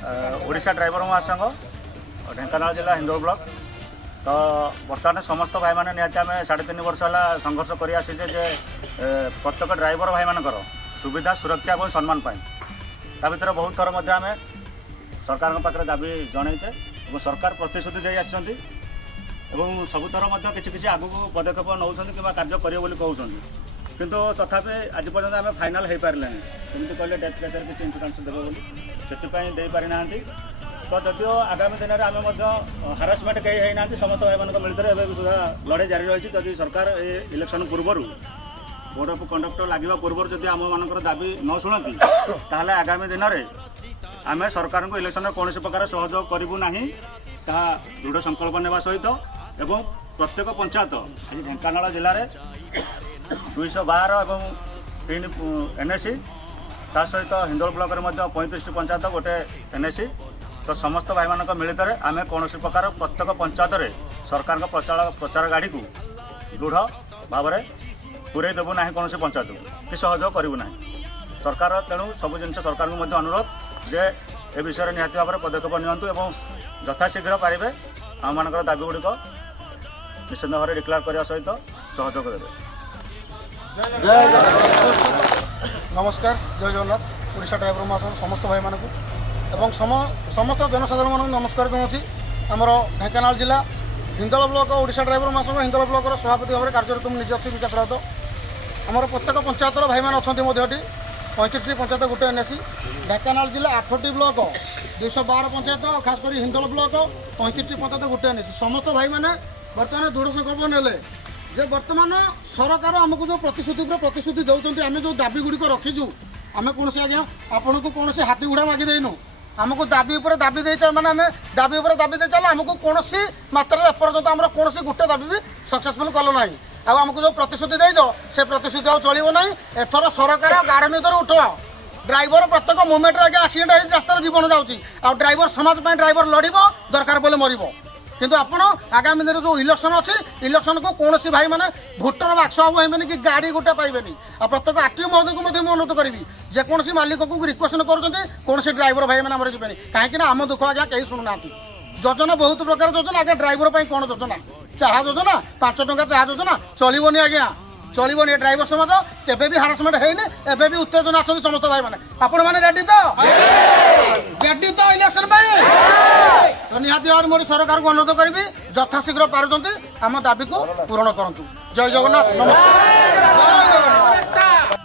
Odisha driver महासंघ ढेंकानाल जिला Hindol block तो बर्तमान समस्त भाई मैंने निहती आम 3.5 वर्ष है संघर्ष कर आसीचे जे प्रत्येक ड्राइवर भाई मानकर सुविधा सुरक्षा और सम्मान पाई ता भर बहुत थर आम सरकार पाखे दाबी जनईचे सरकार प्रतिश्रुति दे आसी सबुथर किसी आगू पदक्षेप नौ कि कार्य करेंगे कहते किंतु तथापि आज पर्यटन आम फाइनाल हो पारे कमी कहले डेथ केस किसी इन्सुरांस देव बोली से पारि ना तो जदिव आगामी दिन में आम हारासमेंट कहीं ना समस्त भाई मान मिलते सुधा लड़ाई जारी रही जदि सरकार इलेक्शन पूर्व बोर्ड ऑफ कंडक्टर लगे पूर्व जदि आम मान दाबी न शुणती ताहले आगामी दिन में आम सरकार को इलेक्शन में कौन प्रकार सहयोग करूँ ना दृढ़ संकल्प नेवा सहित एवं प्रत्येक पंचायत आज ढेंकानाल जिले में 212 और 3 एनएसी ता सहित हिंदोल ब्लॉक में 35 पंचायत गोटे एनएसी तो समस्त भाई मान मिलित आम कौन प्रकार प्रत्येक पंचायत में सरकार प्रचार गाड़ी को दृढ़ भाव में पूरे देवु ना कौन पंचायत को सहयोग करूँ ना सरकार तेणु सब जिन सरकार को अनुरोध जे ए विषय निहती भाव में पदक्षेप नियंतु एवं यथाशीघ्र पारे आम मान दाबी गुड़िक निश्चित भाव में डिक्लेयर करने सहित सहयोग देवे। नमस्कार जय जगन्नाथ ओडिशा ड्राइवर महासंघ समस्त भाई मानक समस्त जनसाधारण मान नमस्कार जनावि आमर ढेंकानाल जिला हिंदोल ब्लॉक ओडिशा ड्राइवर महासंघ हिंदोल ब्लॉक सभापति भाव में कार्यरत निजे अच्छी विकास राउत आमर प्रत्येक पंचायतर भाई मैंने अच्छा 35 पंचायत गोटे एनएसी ढेंकानाल जिला 8टी ब्लॉक 212 पंचायत खास कर हिंदोल ब्लॉक 35 पंचायत गोटे एनएसी समस्त भाई मैंने बर्तमान दृढ़ संकल्प नेले जे वर्तमान सरकार आमको जो प्रतिश्रुति दौरान आम जो दाबी गुड़िक रखीचु आम कौन आज्ञा आपन को कौन हाथी गुड़ा मागी देनु आमको दाबी उपर दाबी दे मैंने आम दाबी उपर दाबी दे चल आमको कौन मात्रा एपर्यंत आम कौन गोटे दाबी भी सक्सेसफुल कल ना आमको जो प्रतिश्रुति देज से प्रतिश्रुति चलो ना एथर सरकार गाड़ निदर उठ ड्राइवर प्रत्येक मोमेंट आगे एक्सीडेंट हो रास्तार जीवन जाऊँगी आ ड्राइवर समाज ड्राइवर लड़ दरकार बोले मर किंतु आपण आगामी दिन जो इलेक्शन अच्छी इलेक्शन को कौन भाई मैंने भोटर बाक्स हम कि गाड़ी गोटे पाइबे आ प्रत्येक आरटीओ महोदय को अनुरोध करी जेकोसी मालिक को रिक्वेस्ट कर ड्राइवर भाई मैंने जी कहीं आम दुख आज्ञा कहीं शुणुना योजना बहुत प्रकार योजना आगे ड्राइवर कौन योजना चाह योजना 5 टंका चाह योजना चलबनी आज्ञा चलबनी ड्राइवर समाज केबे भी हारासमेंट होनी एवं भी उत्तेजना आसती समस्त भाई मैंने आपण मैंने रेडी तो इलेक्शन तो निहाती भाव मोदी सरकार को अनुरोध करी यथाशीघ्र पारुंट आम दाबी को पूरण करूँ। जय जगन्नाथ नमस्कार।